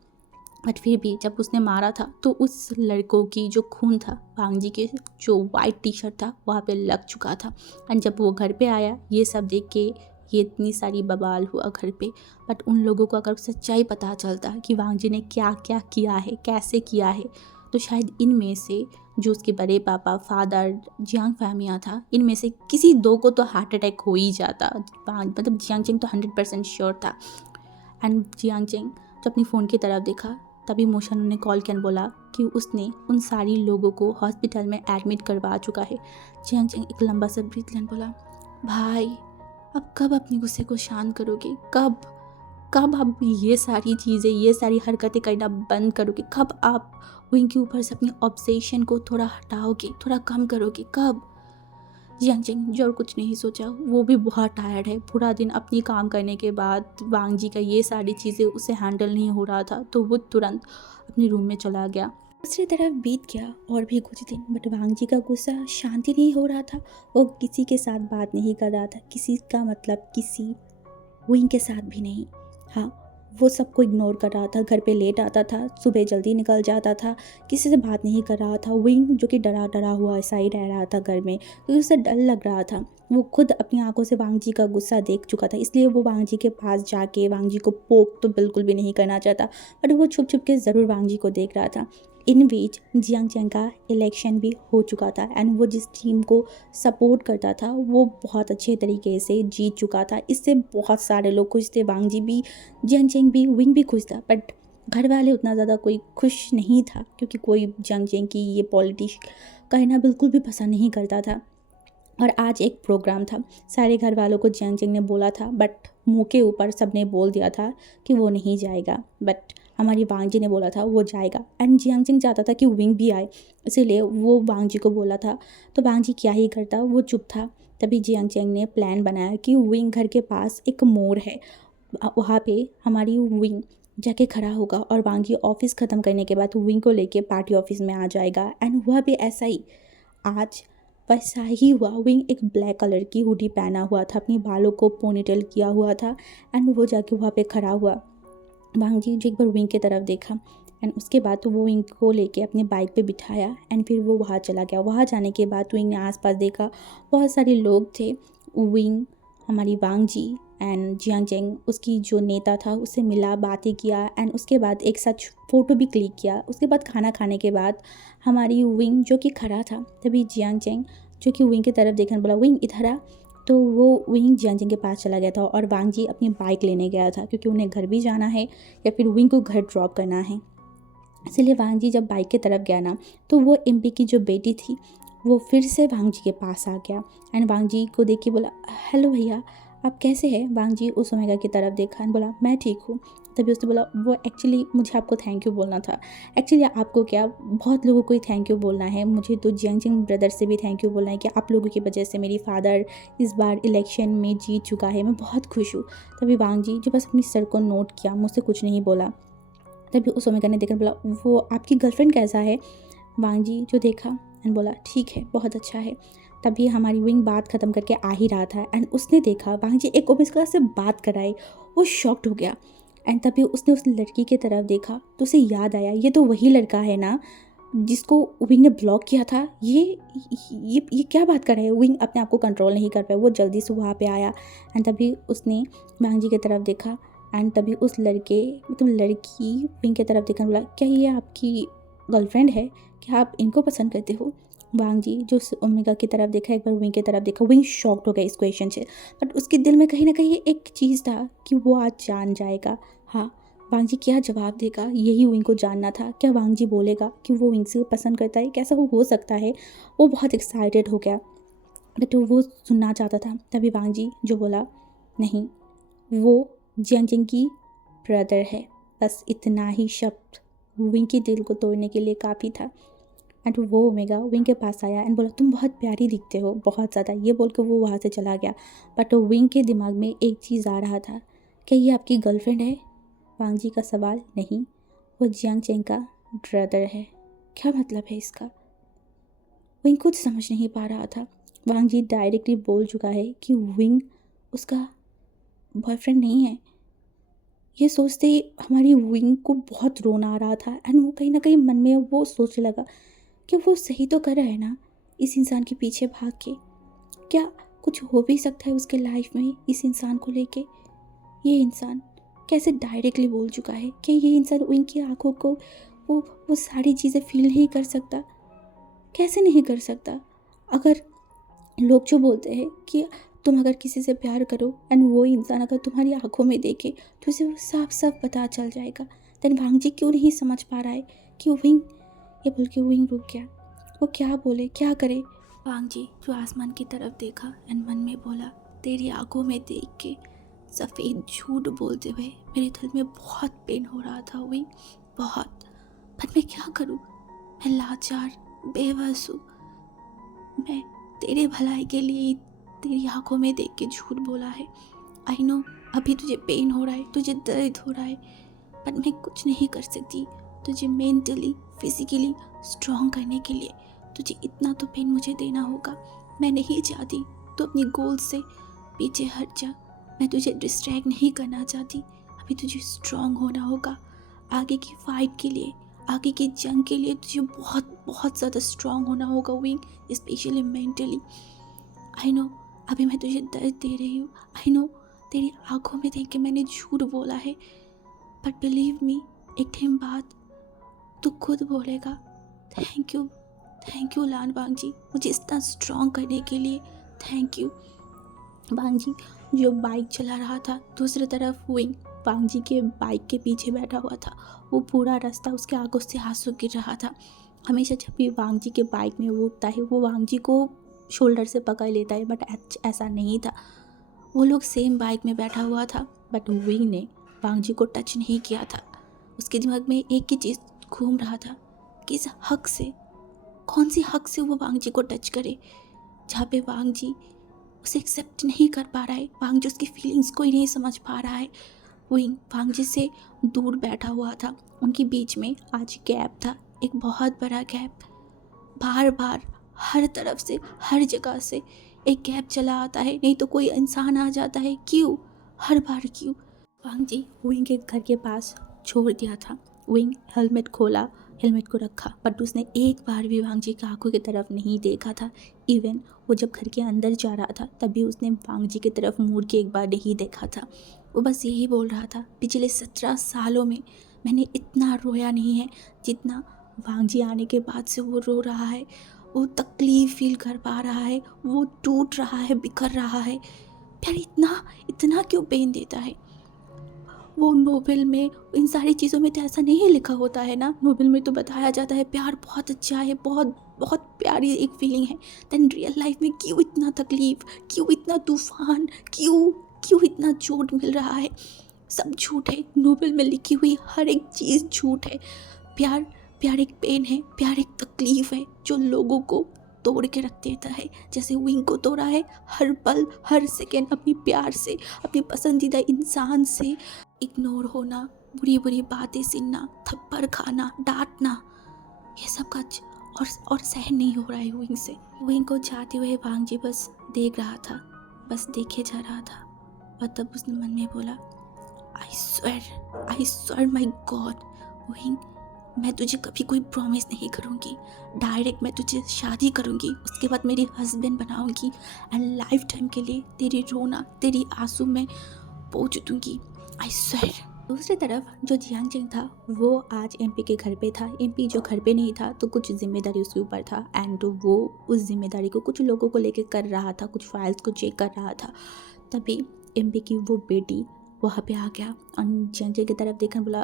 बट फिर भी जब उसने मारा था तो उस लड़कों की जो खून था वांग जी के जो वाइट टी शर्ट था वहाँ पे लग चुका था। एंड जब वो घर पे आया ये सब देख के ये इतनी सारी बवाल हुआ घर पे। बट उन लोगों को अगर सच्चाई पता चलता कि वांग जी ने क्या क्या किया है, कैसे किया है, तो शायद इनमें से जो उसके बड़े पापा, फादर, जियांग फैमिया था, इनमें से किसी दो को तो हार्ट अटैक हो ही जाता। मतलब जियांग चेंग तो 100% श्योर था। एंड जियांग चेंग जब अपनी फ़ोन की तरफ देखा तभी मोशन ने कॉल किया, बोला कि उसने उन सारी लोगों को हॉस्पिटल में एडमिट करवा चुका है। जियांग चेंग एक लंबा सा ब्रीथ लेन बोला, भाई अब कब अपने गुस्से को शांत करोगे? कब कब आप ये सारी चीज़ें, ये सारी हरकतें करना बंद करोगे? कब आप विंग के ऊपर से अपनी ऑब्सेशन को थोड़ा हटाओगे, थोड़ा कम करोगे? कब? जियांग चेंग जो और कुछ नहीं सोचा, वो भी बहुत टायर्ड है। पूरा दिन अपनी काम करने के बाद वांग जी का ये सारी चीज़ें उसे हैंडल नहीं हो रहा था, तो वो तुरंत अपने रूम में चला गया। दूसरी तरफ बीत गया और भी कुछ दिन, बट वांग जी का गुस्सा शांति नहीं हो रहा था। वो किसी के साथ बात नहीं कर रहा था, किसी का मतलब किसी विंग के साथ भी नहीं। हाँ, वो सबको इग्नोर कर रहा था, घर पे लेट आता था, सुबह जल्दी निकल जाता था, किसी से बात नहीं कर रहा था। विंग जो कि डरा डरा हुआ ऐसा ही रह रहा था घर में, क्योंकि उसे डर लग रहा था। वो खुद अपनी आंखों से वांग जी का गुस्सा देख चुका था, इसलिए वो वांग जी के पास जाके वांग जी को पोक तो बिल्कुल भी नहीं करना चाहता, बट वो छुप छुप के ज़रूर वांग जी को देख रहा था। इन बीच जियांग चेंग का इलेक्शन भी हो चुका था एंड वो जिस टीम को सपोर्ट करता था वो बहुत अच्छे तरीके से जीत चुका था। इससे बहुत सारे लोग खुश थे, वांग जी भी, जियांग चेंग भी, विंग भी खुश था, बट घर वाले उतना ज़्यादा कोई खुश नहीं था, क्योंकि कोई जियांग चेंग की ये पॉलिटिक्स करना बिल्कुल भी पसंद नहीं करता था। और आज एक प्रोग्राम था, सारे घर वालों को जियांग चेंग ने बोला था, बट मुँह के ऊपर सबने बोल दिया था कि वो नहीं जाएगा, बट हमारी वांग जी ने बोला था वो जाएगा। एंड जियांग चेंग चाहता था कि विंग भी आए, इसीलिए वो वांग जी को बोला था। तो वांग जी क्या ही करता, वो चुप था। तभी जियांग चेंग ने प्लान बनाया कि विंग घर के पास एक मोड़ है, वहाँ पे हमारी विंग जाके खड़ा होगा और वांग जी ऑफिस ख़त्म करने के बाद विंग को लेके पार्टी ऑफिस में आ जाएगा। एंड हुआ भी ऐसा ही, आज वैसा ही हुआ। विंग एक ब्लैक कलर की हुडी पहना हुआ था, अपनी बालों को पोनीटेल किया हुआ था, एंड वो जाके वहाँ पे खड़ा हुआ। वांग जी जो एक बार विंग की तरफ देखा एंड उसके बाद तो वो विंग को लेके अपनी बाइक पे बिठाया एंड फिर वो वहाँ चला गया। वहाँ जाने के बाद विंग ने आसपास देखा, बहुत सारे लोग थे। विंग, हमारी वांग जी एंड जियांग चेंग, उसकी जो नेता था, उससे मिला, बातें किया एंड उसके बाद एक साथ फ़ोटो भी क्लिक किया। उसके बाद खाना खाने के बाद हमारी विंग जो कि खड़ा था, तभी जियांग चेंग जो कि विंग की तरफ देखने बोला, विंग इधर आ। तो वो विंग जियांग चेंग के पास चला गया था और वांग जी अपनी बाइक लेने गया था, क्योंकि उन्हें घर भी जाना है या फिर विंग को घर ड्रॉप करना है। इसलिए वांग जी जब बाइक की तरफ गया ना, तो वो एमपी की जो बेटी थी वो फिर से वांग जी के पास आ गया एंड वांग जी को देख के बोला, हेलो भैया, आप कैसे हैं? वांग जी उस ओमेगा की तरफ देखा एंड बोला, मैं ठीक हूँ। तभी उसने बोला, वो एक्चुअली मुझे आपको थैंक यू बोलना था। एक्चुअली आपको क्या, बहुत लोगों को ही थैंक यू बोलना है, मुझे तो जियांग चेंग ब्रदर से भी थैंक यू बोलना है कि आप लोगों की वजह से मेरी फादर इस बार इलेक्शन में जीत चुका है, मैं बहुत खुश हूँ। तभी वांग जी जो बस अपनी सर को नोट किया, मुझसे कुछ नहीं बोला। तभी उस ओमेगा ने देखकर बोला, वो आपकी गर्लफ्रेंड कैसा है? वांग जी जो देखा एंड बोला, ठीक है, बहुत अच्छा है। तभी हमारी विंग बात ख़त्म करके आ ही रहा था एंड उसने देखा वांग जी एक ओमेगा से बात कराए। वो शॉक्ड हो गया एंड तभी उसने उस लड़की की तरफ देखा तो उसे याद आया, ये तो वही लड़का है ना जिसको विंग ने ब्लॉक किया था। ये क्या बात कर रहा है? विंग अपने आप को कंट्रोल नहीं कर पाया, वो जल्दी से वहाँ पे आया एंड तभी उसने वांग जी की तरफ देखा एंड तभी उस लड़के, मतलब लड़की, विंग की तरफ देखकर बोला, क्या ये आपकी गर्लफ्रेंड है? क्या आप इनको पसंद करते हो? वांग जी जो ओमेगा की तरफ देखा, एक बार विंग की तरफ देखा। विंग शॉक्ड हो गया इस क्वेश्चन से, बट उसके दिल में कहीं ना कहीं एक चीज़ था कि वो आज जान जाएगा। हाँ, वांग जी क्या जवाब देगा, यही विंग को जानना था। क्या वांग जी बोलेगा कि वो विंग से पसंद करता है? कैसा वो हो सकता है? वो बहुत एक्साइटेड हो गया, बट वो सुनना चाहता था। तभी वांग जी जो बोला, नहीं, वो जियांग चेंग की ब्रदर है। बस इतना ही शब्द विंग के दिल को तोड़ने के लिए काफ़ी था। एंड वो ओमेगा विंग के पास आया एंड बोला, तुम बहुत प्यारी दिखते हो, बहुत ज़्यादा। ये बोल के वो वहाँ से चला गया, बट विंग के दिमाग में एक चीज़ आ रहा था, क्या ये आपकी गर्लफ्रेंड है? वांग जी का सवाल, नहीं, वो जियांग चेंग का ब्रदर है। क्या मतलब है इसका? विंग कुछ समझ नहीं पा रहा था। वांग जी डायरेक्टली बोल चुका है कि विंग उसका बॉयफ्रेंड नहीं है। ये सोचते ही हमारी विंग को बहुत रोना आ रहा था एंड वो कहीं ना कहीं मन में वो सोचने लगा कि वो सही तो कर रहा है ना, इस इंसान के पीछे भाग के। क्या कुछ हो भी सकता है उसके लाइफ में इस इंसान को लेके? ये इंसान कैसे डायरेक्टली बोल चुका है कि ये इंसान उनकी आंखों को वो सारी चीज़ें फील नहीं कर सकता? कैसे नहीं कर सकता? अगर लोग जो बोलते हैं कि तुम अगर किसी से प्यार करो एंड वो इंसान अगर तुम्हारी आंखों में देखे तो उसे वो साफ साफ पता चल जाएगा। देन भांग जी क्यों नहीं समझ पा रहा है कि विंग, ये बोल के विंग रुक गया। वो क्या बोले, क्या करे। भांग जी जो आसमान की तरफ देखा एंड मन में बोला, तेरी आंखों में देख के सफ़ेद झूठ बोलते हुए मेरे दिल में बहुत पेन हो रहा था विंग, बहुत। पर मैं क्या करूं, मैं लाचार बेबस हूँ। मैं तेरे भलाई के लिए तेरी आंखों में देख के झूठ बोला है। आई नो अभी तुझे पेन हो रहा है, तुझे दर्द हो रहा है, पर मैं कुछ नहीं कर सकती तुझे मेंटली फिजिकली स्ट्रॉन्ग करने के लिए। तुझे इतना तो पेन मुझे देना होगा। मैं नहीं चाहती तो अपनी गोल से पीछे हट जा। मैं तुझे डिस्ट्रैक्ट नहीं करना चाहती। अभी तुझे स्ट्रॉन्ग होना होगा आगे की फाइट के लिए, आगे की जंग के लिए। तुझे बहुत बहुत ज़्यादा स्ट्रॉन्ग होना होगा wing, specially mentally. I know अभी मैं तुझे दर्द दे रही हूँ। आई नो तेरी आंखों में देख के मैंने झूठ बोला है, बट बिलीव मी एक टाइम बाद तू खुद बोलेगा थैंक यू लान बांग जी, मुझे इतना स्ट्रॉन्ग करने के लिए थैंक यू। बांग जी जो बाइक चला रहा था, दूसरी तरफ विंग बांग जी के बाइक के पीछे बैठा हुआ था। वो पूरा रास्ता उसके आंखों से आंसू गिर रहा था। हमेशा जब भी वांग जी के बाइक में वो उठता है वो वांग जी को शोल्डर से पकड़ लेता है, बट ऐसा नहीं था। वो लोग सेम बाइक में बैठा हुआ था, बट विंग ने वांग जी को टच नहीं किया था। उसके दिमाग में एक ही चीज़ घूम रहा था, किस हक से, कौन सी हक से वो वांग जी को टच करे, जहाँ पे वांग जी उसे एक्सेप्ट नहीं कर पा रहा है। वांग जी उसकी फीलिंग्स को ही नहीं समझ पा रहा है। विंग वांग जी से दूर बैठा हुआ था। उनके बीच में आज गैप था, एक बहुत बड़ा गैप। बार बार हर तरफ से, हर जगह से एक गैप चला आता है, नहीं तो कोई इंसान आ जाता है। क्यों, हर बार क्यों। वांग जी विंग के घर के पास छोड़ दिया था। विंग हेलमेट खोला, हेलमेट को रखा, बट उसने एक बार भी वांग जी की आंखों की तरफ नहीं देखा था। इवन वो जब घर के अंदर जा रहा था तभी उसने वांग जी की तरफ मुड़ के एक बार नहीं देखा था। वो बस यही बोल रहा था, पिछले 17 सालों में मैंने इतना रोया नहीं है जितना वांग जी आने के बाद से वो रो रहा है। वो तकलीफ फील कर पा रहा है, वो टूट रहा है, बिखर रहा है। प्यार इतना इतना क्यों पेन देता है। वो नोवेल में इन सारी चीज़ों में तो ऐसा नहीं लिखा होता है ना। नोवेल में तो बताया जाता है प्यार बहुत अच्छा है, बहुत बहुत प्यारी एक फीलिंग है। देन रियल लाइफ में क्यों इतना तकलीफ, क्यों इतना तूफान, क्यों क्यों इतना चोट मिल रहा है। सब झूठ है, नोवेल में लिखी हुई हर एक चीज़ झूठ है। प्यार प्यार एक पेन है, प्यार एक तकलीफ है जो लोगों को तोड़ के रख देता है। जैसे विंग को तोड़ा है, हर पल हर सेकेंड अपनी प्यार से, अपनी पसंदीदा इंसान से इग्नोर होना, बुरी बुरी बातें सुनना, थप्पड़ खाना, डांटना, ये सब कुछ और सहन नहीं हो रहा है विंग से। विंग को जाते हुए वांग जी बस देख रहा था, बस देखे जा रहा था। और तब उसने मन में बोला, I swear my God wing, मैं तुझे कभी कोई प्रॉमिस नहीं करूँगी। डायरेक्ट मैं तुझे शादी करूँगी, उसके बाद मेरी हस्बैंड बनाऊँगी एंड लाइफ टाइम के लिए तेरी रोना, तेरी आंसू में पोंछ दूँगी। I swear. दूसरी तरफ जो जियांग चेंग था वो आज एमपी के घर पे था। एमपी जो घर पे नहीं था तो कुछ जिम्मेदारी उसके ऊपर था एंड वो उस जिम्मेदारी को कुछ लोगों को लेकर कर रहा था, कुछ फाइल्स को चेक कर रहा था। तभी एमपी की वो बेटी वहाँ पे आ गया और जियांग चेंग की तरफ देखकर बोला,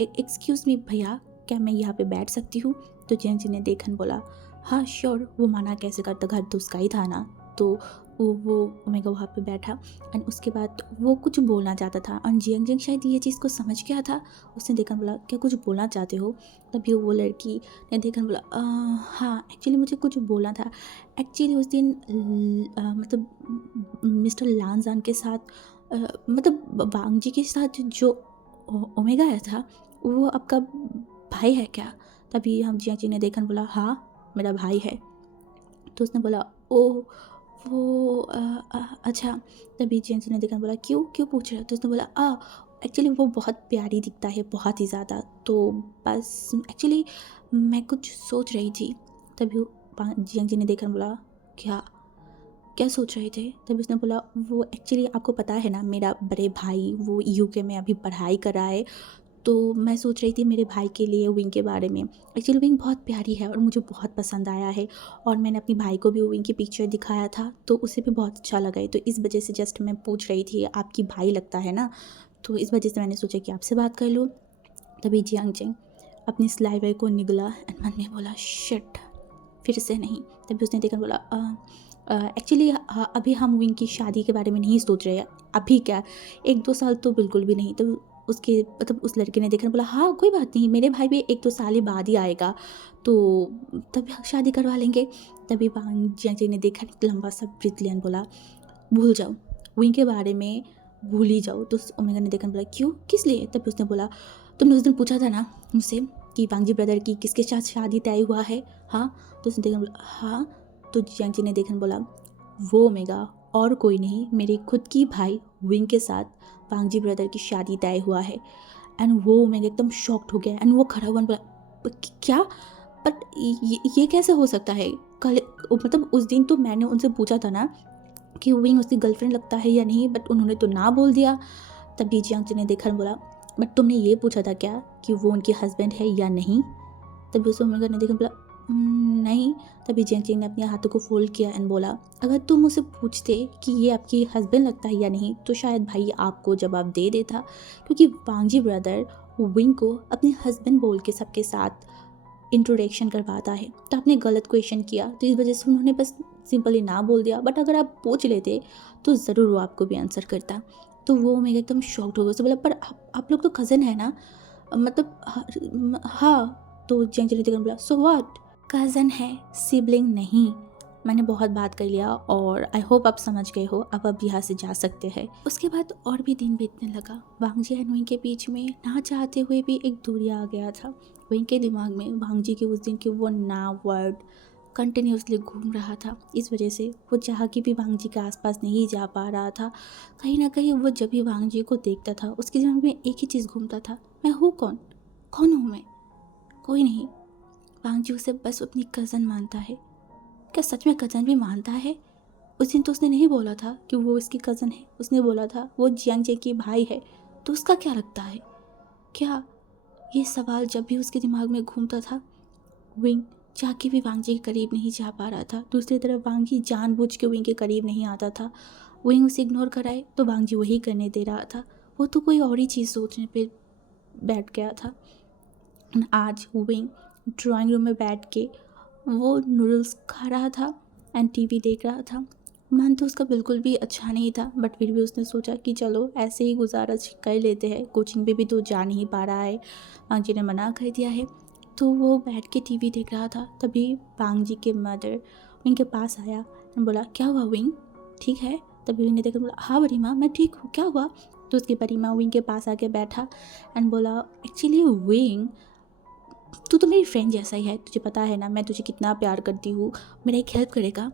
एक्सक्यूज़ मी भैया, क्या मैं यहाँ पे बैठ सकती हूँ। तो जियांग चेंग ने देखकर बोला, हाँ श्योर। वो मना कैसे करता, घर तो उसका ही था ना। तो वो ओमेगा वहाँ पे बैठा एंड उसके बाद वो कुछ बोलना चाहता था और जियांग चेंग शायद ये चीज़ को समझ गया था। उसने देखकर बोला, क्या कुछ बोलना चाहते हो। तभी वो लड़की ने देखकर बोला, हाँ एक्चुअली मुझे कुछ बोलना था। एक्चुअली उस दिन मतलब मिस्टर लानजान के साथ मतलब वांग जी के साथ जो ओमेगा आया था वो आपका भाई है क्या। तभी हम जियांग चेंग ने देखकर बोला, हाँ मेरा भाई है। तो उसने बोला, ओ वो अच्छा। तभी जेंस ने देखा, बोला क्यों क्यों पूछ रहे हो। तो उसने बोला, एक्चुअली वो बहुत प्यारी दिखता है, बहुत ही ज़्यादा। तो बस एक्चुअली मैं कुछ सोच रही थी। तभी जियांग जी ने देखा, बोला क्या क्या सोच रहे थे। तभी उसने बोला, वो एक्चुअली आपको पता है ना मेरा बड़े भाई वो यूके में अभी पढ़ाई कर रहा है, तो मैं सोच रही थी मेरे भाई के लिए विंग के बारे में। एक्चुअली विंग बहुत प्यारी है और मुझे बहुत पसंद आया है और मैंने अपने भाई को भी विंग की पिक्चर दिखाया था तो उसे भी बहुत अच्छा लगा है। तो इस वजह से जस्ट मैं पूछ रही थी, आपकी भाई लगता है ना, तो इस वजह से मैंने सोचा कि आपसे बात कर लूँ। तभी जियांग चेंग अपनी स्लाइवर को निगला एंड मन में बोला शिट, फिर से नहीं। तभी उसने देखकर बोला एक्चुअली अभी हम विंग की शादी के बारे में नहीं सोच रहे हैं, अभी क्या 1-2 साल तो बिल्कुल भी नहीं। तो उसके मतलब उस लड़के ने देखकर बोला हाँ कोई बात नहीं, मेरे भाई भी 1-2 साल ही बाद ही आएगा, तो तब शादी करवा लेंगे। तभी वांग जियांग ने देखा, लंबा सा ब्रीथ लिया, बोला भूल जाओ, विंग के बारे में भूल ही जाओ। तो ओमेगा ने देखकर बोला क्यों, किस लिए? तभी उसने बोला तुमने उस दिन पूछा था ना मुझसे कि वांगजी ब्रदर की किसके साथ शादी तय हुआ है, हाँ? तो उसने देखकर बोला हाँ। तो जियांग ने देखकर बोला वो ओमेगा और कोई नहीं, मेरे खुद की भाई विंग के साथ वांगजी ब्रदर की शादी तय हुआ है। एंड वो ओमेगा एकदम शॉक्ड हो गया एंड वो खड़ा हुआ बोला क्या, बट ये कैसे हो सकता है? कल मतलब उस दिन तो मैंने उनसे पूछा था ना कि विंग उसकी गर्लफ्रेंड लगता है या नहीं, बट उन्होंने तो ना बोल दिया। तभी जियांग ने देखकर बोला बट तुमने ये पूछा था क्या कि वो उनके हस्बैंड है या नहीं? तभी उस ओमेगा ने देखकर बोला नहीं। तभी जियांग ने अपने हाथों को फोल्ड किया एंड बोला अगर तुम मुझसे पूछते कि ये आपकी हस्बैंड लगता है या नहीं तो शायद भाई आपको जवाब दे देता, क्योंकि वांगजी ब्रदर विंग को अपने हस्बैंड बोल के सबके साथ इंट्रोडक्शन करवाता है। तो आपने गलत क्वेश्चन किया तो इस वजह से उन्होंने बस सिंपली ना बोल दिया, बट अगर आप पूछ लेते तो ज़रूर वो आपको भी आंसर करता। तो वो मेरे एकदम शॉक्ड हो गया। उसने बोला पर आप लोग तो कज़न है ना, मतलब हाँ। तो जियांग ने बोला सो व्हाट, कज़न है, सिबलिंग नहीं। मैंने बहुत बात कर लिया और आई होप आप समझ गए हो, अब यहाँ से जा सकते हैं। उसके बाद और भी दिन बीतने लगा। वांगजी एंड विंग के बीच में ना चाहते हुए भी एक दूरी आ गया था। विंग के दिमाग में वांगजी के उस दिन के वो ना वर्ड कंटिन्यूसली घूम रहा था। इस वजह से वो चाह के भी वांगजी के आसपास नहीं जा पा रहा था। कहीं ना कहीं वो जब भी वांगजी को देखता था उसके दिमाग में एक ही चीज़ घूमता था, मैं हूँ कौन, कौन हूँ मैं? कोई नहीं। वांगजी उसे बस अपनी कज़न मानता है। क्या सच में कज़न भी मानता है? उस दिन तो उसने नहीं बोला था कि वो इसकी कज़न है, उसने बोला था वो जियांग जे की भाई है। तो उसका क्या लगता है? क्या ये सवाल जब भी उसके दिमाग में घूमता था, विंग चाह के भी वांगजी के करीब नहीं जा पा रहा था। दूसरी तरफ वांगजी जानबूझ के विंग के करीब नहीं आता था। विंग उसे इग्नोर कराए तो वांगजी वही करने दे रहा था। वो तो कोई और ही चीज़ सोचने पे बैठ गया था। आज विंग ड्राइंग रूम में बैठ के वो नूडल्स खा रहा था एंड टीवी देख रहा था। मन तो उसका बिल्कुल भी अच्छा नहीं था, बट फिर भी उसने सोचा कि चलो ऐसे ही गुजारा कर लेते हैं, कोचिंग पे भी तो जा नहीं पा रहा है, वांगजी ने मना कर दिया है। तो वो बैठ के टीवी देख रहा था। तभी वांगजी के मदर विंग के पास आया एंड बोला क्या हुआ विंग, ठीक है? तभी विंग ने देखकर बोला हाँ बड़ी माँ मैं ठीक हूँ, क्या हुआ? तो उसकी बड़ी माँ विंग के पास आके बैठा एंड बोला एक्चुअली विंग तू तो मेरी फ्रेंड जैसा ही है, तुझे पता है ना मैं तुझे कितना प्यार करती हूँ, मेरा एक हेल्प करेगा?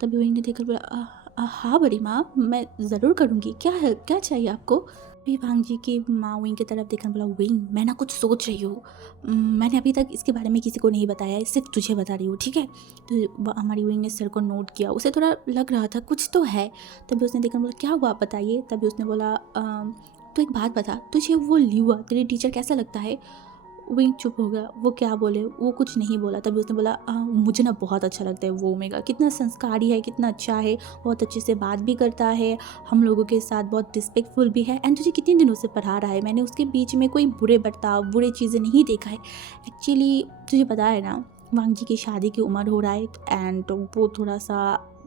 तभी विंग ने देखकर बोला हाँ बड़ी माँ मैं ज़रूर करूँगी, क्या हेल्प, क्या चाहिए आपको? भी वांगजी की माँ विंग की तरफ देखकर बोला विंग मैं ना कुछ सोच रही हूँ, मैंने अभी तक इसके बारे में किसी को नहीं बताया है, सिर्फ तुझे बता रही हूँ, ठीक है? तो हमारी विंग ने सर को नोट किया, उसे थोड़ा लग रहा था कुछ तो है। तभी उसने देखकर बोला क्या हुआ आप बताइए। तभी उसने बोला तो एक बात बता, तुझे वो लियुआ तेरी टीचर कैसा लगता है? विंग चुप हो गया, वो क्या बोले, वो कुछ नहीं बोला। तभी उसने बोला मुझे ना बहुत अच्छा लगता है वो ओमेगा, कितना संस्कारी है, कितना अच्छा है, बहुत अच्छे से बात भी करता है, हम लोगों के साथ बहुत रिस्पेक्टफुल भी है, एंड तुझे कितने दिनों से पढ़ा रहा है, मैंने उसके बीच में कोई बुरे बर्ताव बुरे चीज़ें नहीं देखा है। एक्चुअली तुझे पता है ना वांगजी की शादी की उम्र हो रहा है एंड वो थोड़ा सा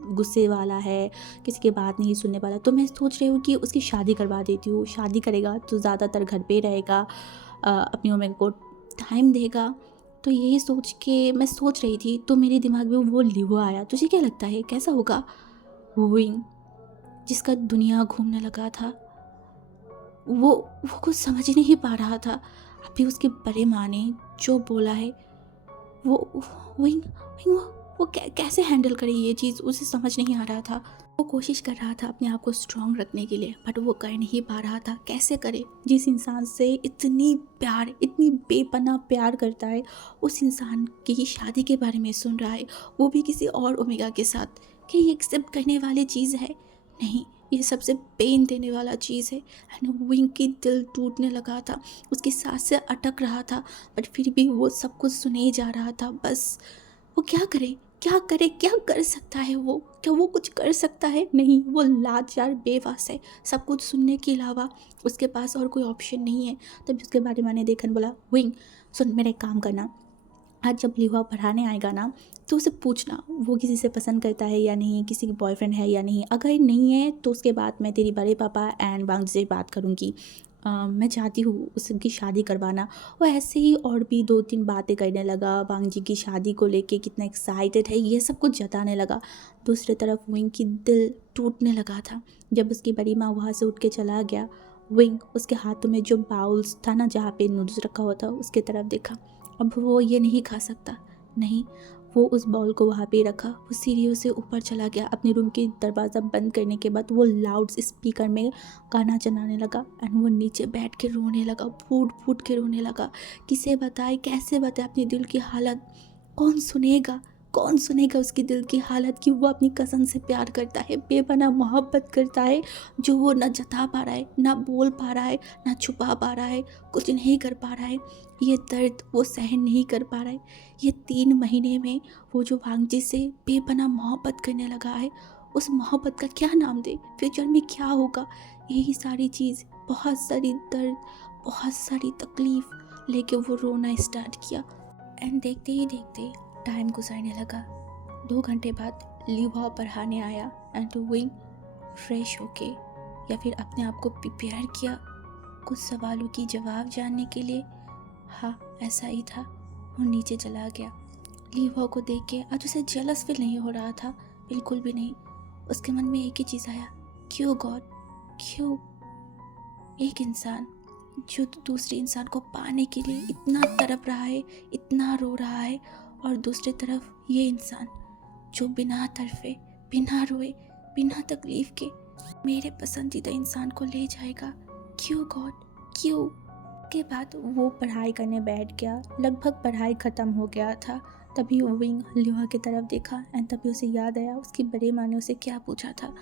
गुस्से वाला है, किसी की बात नहीं सुनने वाला, तो मैं सोच रही हूँ कि उसकी शादी करवा देती हूँ, शादी करेगा तो ज़्यादातर घर पे रहेगा, अपनी ओमेगा को टाइम देगा। तो यही सोच के मैं सोच रही थी तो मेरे दिमाग में वो लियुआ आया, तुझे क्या लगता है कैसा होगा? विंग जिसका दुनिया घूमने लगा था, वो कुछ समझ ही नहीं पा रहा था। अभी उसके बड़े माँ ने जो बोला है वो विंग विंग वो कैसे हैंडल करे ये चीज़, उसे समझ नहीं आ रहा था। वो कोशिश कर रहा था अपने आप को स्ट्रांग रखने के लिए, बट वो कर नहीं पा रहा था। कैसे करे, जिस इंसान से इतनी प्यार इतनी बेपनाह प्यार करता है उस इंसान की शादी के बारे में सुन रहा है, वो भी किसी और ओमेगा के साथ। कि ये एक्सेप्ट करने वाली चीज़ है? नहीं, ये सबसे पेन देने वाला चीज़ है। एंड विंग की दिल टूटने लगा था, उसकी सांस से अटक रहा था, बट फिर भी वो सब कुछ सुने ही जा रहा था। बस वो क्या करे, क्या करे, क्या कर सकता है वो? क्या वो कुछ कर सकता है? नहीं, वो लाचार बेबस है। सब कुछ सुनने के अलावा उसके पास और कोई ऑप्शन नहीं है। तब उसके बारे में मैंने देखा, बोला विंग सुन, मेरा एक काम करना, आज जब लिवा पढ़ाने आएगा ना तो उसे पूछना वो किसी से पसंद करता है या नहीं, किसी की बॉयफ्रेंड है या नहीं। अगर नहीं है तो उसके बाद मैं तेरी बड़े पापा एंड बांग से बात करूँगी। मैं चाहती हूँ उसकी शादी करवाना। और ऐसे ही और भी 2-3 बातें करने लगा। बांग जी की शादी को लेके कितना एक्साइटेड है ये सब कुछ जताने लगा। दूसरी तरफ विंग की दिल टूटने लगा था जब उसकी बड़ी माँ वहाँ से उठ के चला गया। विंग उसके हाथों में जो बाउल्स था ना जहाँ पे नूडल्स रखा हुआ था उसके तरफ देखा। अब वो ये नहीं खा सकता, नहीं। वो उस बाउल को वहाँ पे रखा, वो सीढ़ियों से ऊपर चला गया। अपने रूम की दरवाज़ा बंद करने के बाद वो लाउड स्पीकर में गाना चलाने लगा एंड वो नीचे बैठ के रोने लगा, फूट फूट के रोने लगा। किसे बताए, कैसे बताए अपने दिल की हालत? कौन सुनेगा, कौन सुनेगा उसकी दिल की हालत कि वो अपनी कज़न से प्यार करता है, बेपनाह मोहब्बत करता है, जो वो ना जता पा रहा है, ना बोल पा रहा है, ना छुपा पा रहा है, कुछ नहीं कर पा रहा है। ये दर्द वो सहन नहीं कर पा रहा है। ये 3 महीने में वो जो वांगजी से बेपनाह मोहब्बत करने लगा है, उस मोहब्बत का क्या नाम दे, फ्यूचर में क्या होगा, यही सारी चीज़, बहुत सारी दर्द, बहुत सारी तकलीफ़ लेके वो रोना स्टार्ट किया। एंड देखते ही देखते टाइम गुजरने लगा। 2 घंटे बाद लिवा पढ़ाने आया एंड विंग फ्रेश होके या फिर अपने आप को प्रिपेयर किया कुछ सवालों की जवाब जानने के लिए। हाँ, ऐसा ही था। वो नीचे चला गया। लिवा को देख के आज उसे जेलस फील नहीं हो रहा था, बिल्कुल भी नहीं। उसके मन में एक ही चीज़ आया, क्यों गॉड, क्यों? एक इंसान जो दूसरे इंसान को पाने के लिए इतना तड़प रहा है, इतना रो रहा है, और दूसरी तरफ ये इंसान जो बिना तड़पे, बिना रोए, बिना तकलीफ के मेरे पसंदीदा इंसान को ले जाएगा। क्यों गॉड, क्यों? के बाद वो पढ़ाई करने बैठ गया। लगभग पढ़ाई ख़त्म हो गया था। तभी विंग लिवा की तरफ देखा एंड तभी उसे याद आया उसकी बड़ी माँ ने उसे क्या पूछा था।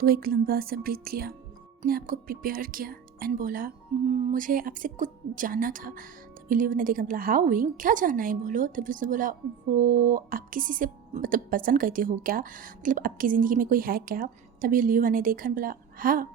तो एक लंबा सा ब्रीथ लिया, अपने आप को प्रिपेयर किया एंड बोला, मुझे आपसे कुछ जानना था। तभी लिवा ने देखा, बोला हाँ विंग, क्या जानना है बोलो। तभी उसने बोला, वो आप किसी से मतलब पसंद करते हो क्या, मतलब आपकी ज़िंदगी में कोई है क्या? तभी लिवा ने देखा, बोला हाँ।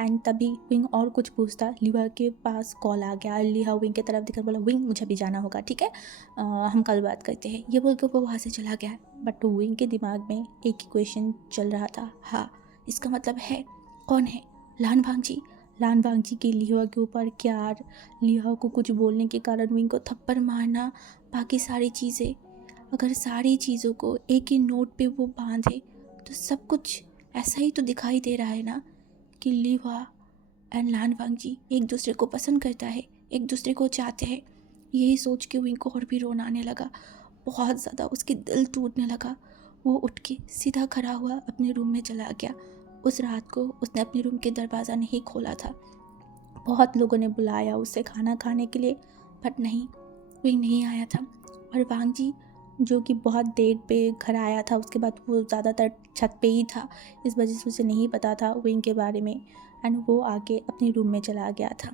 एंड तभी विंग और कुछ पूछता, लिवा के पास कॉल आ गया। लिहा विंग की तरफ देखकर बोला, विंग मुझे अभी जाना होगा, ठीक है, हम कल बात करते हैं। ये बोल के वो वहाँ से चला गया। बट विंग के दिमाग में एक ही क्वेश्चन चल रहा था, हाँ इसका मतलब है कौन है? लान वांगजी। लान वांगजी की लिहा के ऊपर प्यार, लिहा को कुछ बोलने के कारण विंग को थप्पड़ मारना, बाकी सारी चीज़ें, अगर सारी चीज़ों को एक ही नोट पे वो बांधे तो सब कुछ ऐसा ही तो दिखाई दे रहा है ना कि लिवा एंड लान वांगजी एक दूसरे को पसंद करता है, एक दूसरे को चाहते हैं। यही सोच के विंग को और भी रोना आने लगा, बहुत ज़्यादा उसके दिल टूटने लगा। वो उठ के सीधा खड़ा हुआ अपने रूम में चला गया। उस रात को उसने अपने रूम के दरवाज़ा नहीं खोला था। बहुत लोगों ने बुलाया उसे खाना खाने के लिए, बट नहीं, विंग नहीं आया था। और वांगजी जो कि बहुत देर पे घर आया था, उसके बाद वो ज़्यादातर छत पे ही था, इस वजह से उसे नहीं पता था विंग के बारे में एंड वो आके अपने रूम में चला गया था।